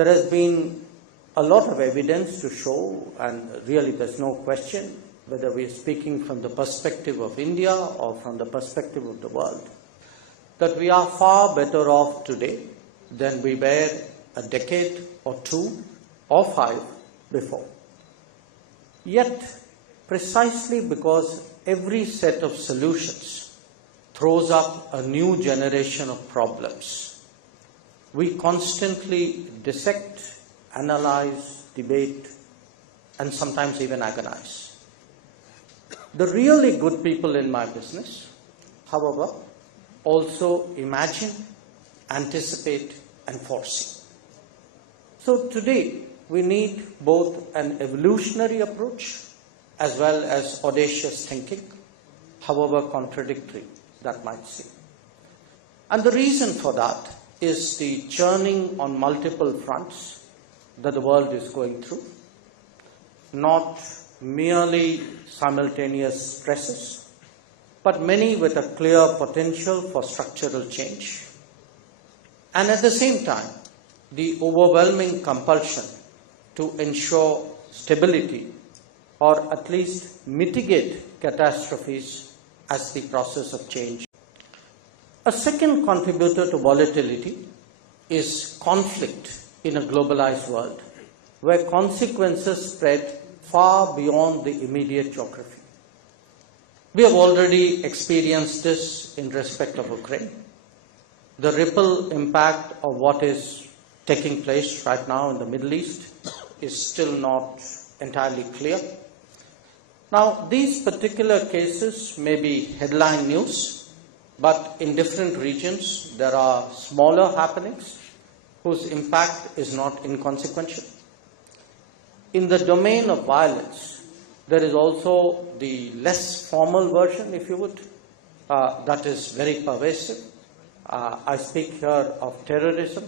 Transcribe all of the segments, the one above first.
There has been a lot of evidence to show, and really there's no question, whether we're speaking from the perspective of India or from the perspective of the world, that we are far better off today than we were a decade or 2 or 5 before. Yet, precisely because every set of solutions throws up a new generation of problems, we constantly dissect, analyze, debate, and sometimes even agonize. The really good people in my business, however, also imagine, anticipate, and foresee. So today, we need both an evolutionary approach as well as audacious thinking, however contradictory that might seem. And the reason for that is the churning on multiple fronts that the world is going through, not merely simultaneous stresses, but many with a clear potential for structural change. And at the same time, the overwhelming compulsion to ensure stability or at least mitigate catastrophes as the process of change. A second contributor to volatility is conflict in a globalized world, where consequences spread far beyond the immediate geography. We have already experienced this in respect of Ukraine. The ripple impact of what is taking place right now in the Middle East is still not entirely clear. Now, these particular cases may be headline news, but in different regions there are smaller happenings whose impact is not inconsequential. In the domain of violence, there is also the less formal version, if you would, that is very pervasive. I speak here of terrorism,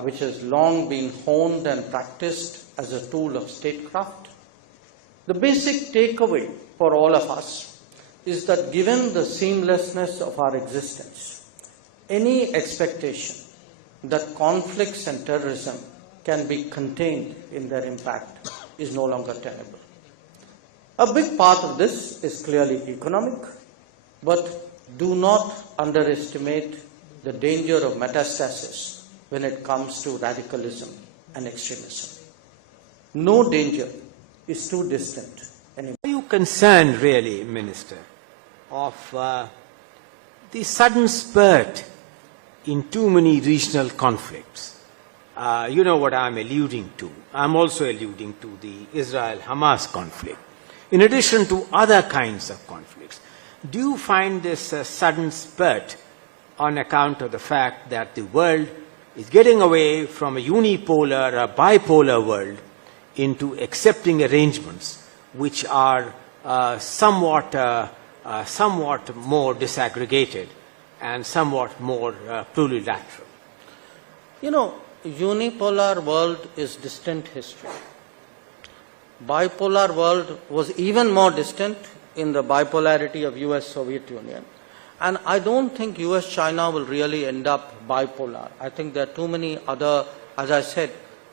which has long been honed and practiced as a tool of statecraft. The basic takeaway for all of us is that given the seamlessness of our existence, any expectation that conflicts and terrorism can be contained in their impact is no longer tenable. A big part of this is clearly economic, but do not underestimate the danger of metastasis when it comes to radicalism and extremism. No danger is too distant anymore. Are you concerned really, Minister, of the sudden spurt in too many regional conflicts? You know what I'm alluding to. I'm also alluding to the Israel-Hamas conflict, in addition to other kinds of conflicts. Do you find this a sudden spurt on account of the fact that the world is getting away from a unipolar, a bipolar world into accepting arrangements which are somewhat more disaggregated and somewhat more plurilateral? You know, unipolar world is distant history. Bipolar world was even more distant in the bipolarity of US-Soviet Union. And I don't think US-China will really end up bipolar. I think there are too many other, as I said,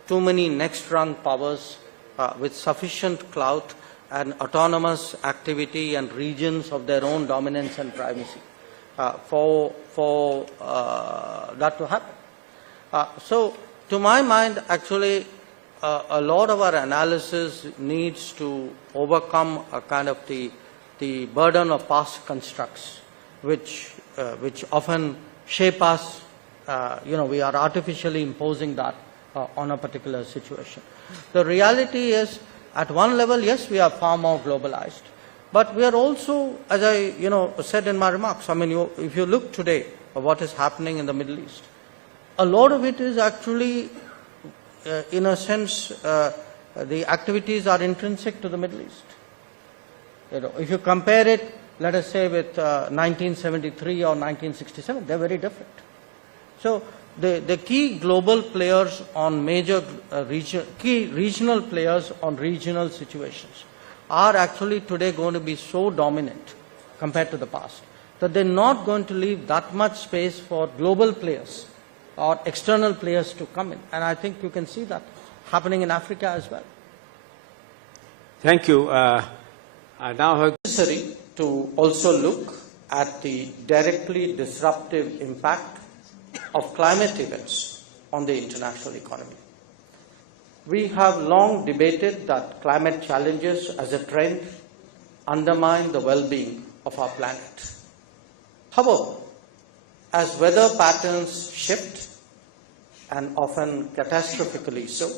too many next-rung powers with sufficient clout and autonomous activity and regions of their own dominance and primacy for that to happen. So, to my mind, actually, a lot of our analysis needs to overcome a kind of the burden of past constructs, which often shape us. We are artificially imposing that on a particular situation. The reality is, at one level, yes, we are far more globalized, but we are also, as I said in my remarks, I mean, if you look today at what is happening in the Middle East, a lot of it is actually, in a sense, the activities are intrinsic to the Middle East. If you compare it, let us say, with 1973 or 1967, they're very different. So the key global players on major key regional players on regional situations are actually today going to be so dominant compared to the past that they're not going to leave that much space for global players or external players to come in. And I think you can see that happening in Africa as well. Thank you. Now Necessary to also look at the directly disruptive impact of climate events on the international economy. We have long debated that climate challenges as a trend undermine the well-being of our planet. However, as weather patterns shift, and often catastrophically so,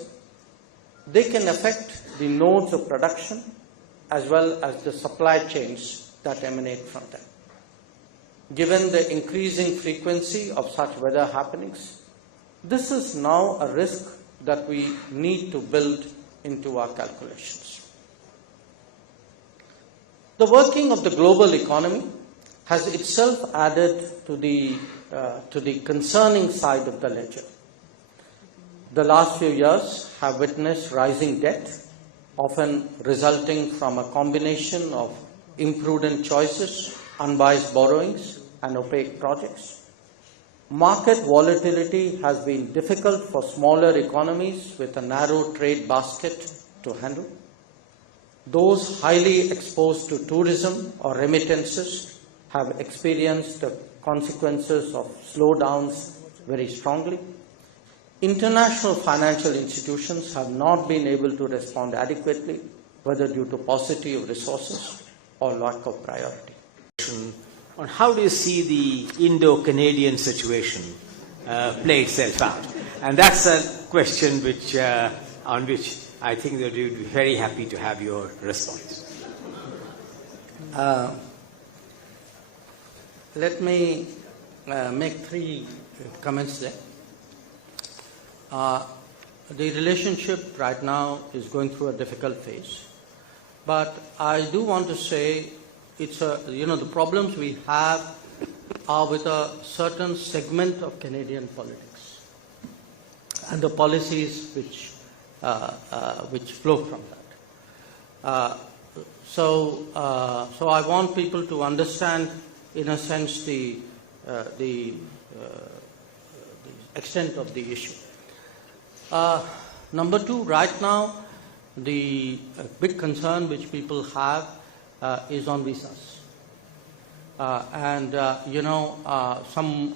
they can affect the nodes of production as well as the supply chains that emanate from them. Given the increasing frequency of such weather happenings, this is now a risk that we need to build into our calculations. The working of the global economy has itself added to the concerning side of the ledger. The last few years have witnessed rising debt, often resulting from a combination of imprudent choices, unwise borrowings, and opaque projects. Market volatility has been difficult for smaller economies with a narrow trade basket to handle. Those highly exposed to tourism or remittances have experienced the consequences of slowdowns very strongly. International financial institutions have not been able to respond adequately, whether due to paucity of resources or lack of priority. On how do you see the Indo-Canadian situation play itself out? And that's a question which, on which I think that we would be very happy to have your response. Let me make three comments there. The relationship right now is going through a difficult phase, but I do want to say it's the problems we have are with a certain segment of Canadian politics and the policies which flow from that. So I want people to understand, in a sense, the extent of the issue. Number two, right now, the big concern which people have is on visas. Some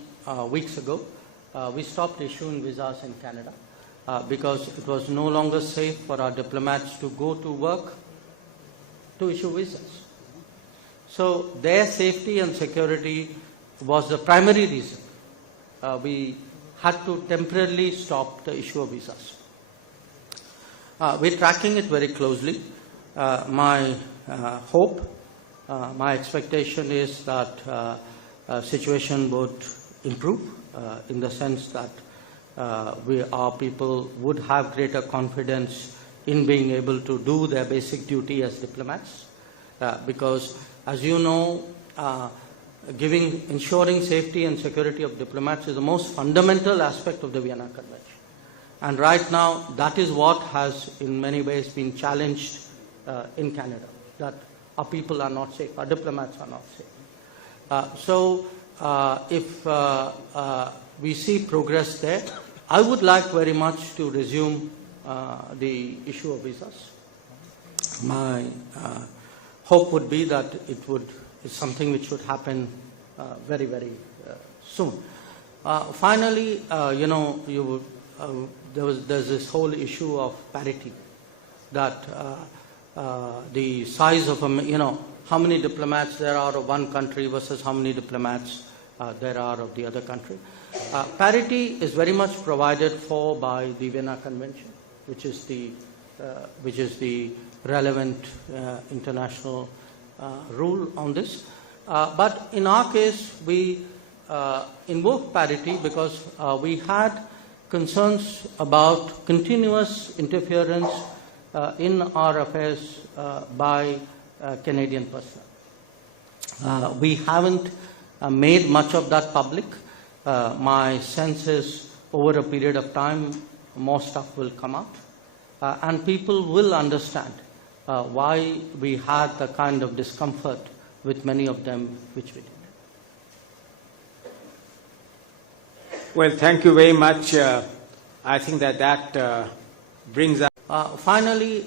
weeks ago, we stopped issuing visas in Canada because it was no longer safe for our diplomats to go to work to issue visas. So their safety and security was the primary reason we had to temporarily stop the issue of visas. We're tracking it very closely. My hope, my expectation is that situation would improve in the sense that our people would have greater confidence in being able to do their basic duty as diplomats, because, as you know, ensuring safety and security of diplomats is the most fundamental aspect of the Vienna Convention. And right now, that is what has in many ways been challenged in Canada, that our people are not safe, our diplomats are not safe. If we see progress there, I would like very much to resume the issue of visas. My hope would be that it's something which would happen very, very soon. Finally, there's this whole issue of parity, that the size of how many diplomats there are of one country versus how many diplomats there are of the other country. Parity is very much provided for by the Vienna Convention, which is the relevant international rule on this. But in our case, we invoked parity because we had concerns about continuous interference in our affairs by Canadian personnel. We haven't made much of that public. My sense is over a period of time, more stuff will come out, and people will understand why we had the kind of discomfort with many of them which we did. Well, thank you very much. I think that brings us. Finally,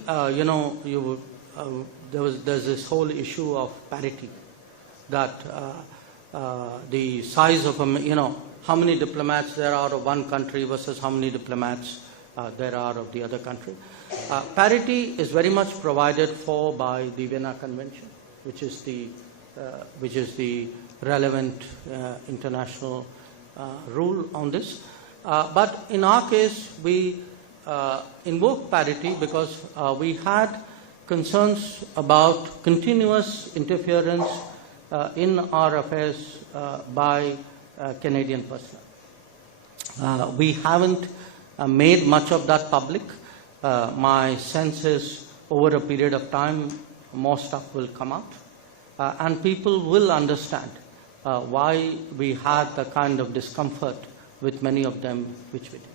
there's this whole issue of parity, that the size of how many diplomats there are of one country versus how many diplomats there are of the other country. Parity is very much provided for by the Vienna Convention, which is the relevant international rule on this. But in our case, we invoked parity because we had concerns about continuous interference in our affairs by Canadian personnel. We haven't made much of that public. My sense is over a period of time, more stuff will come out, and people will understand why we had the kind of discomfort with many of them which we did.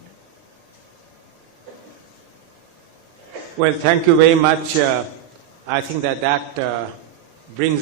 Well, thank you very much. I think that brings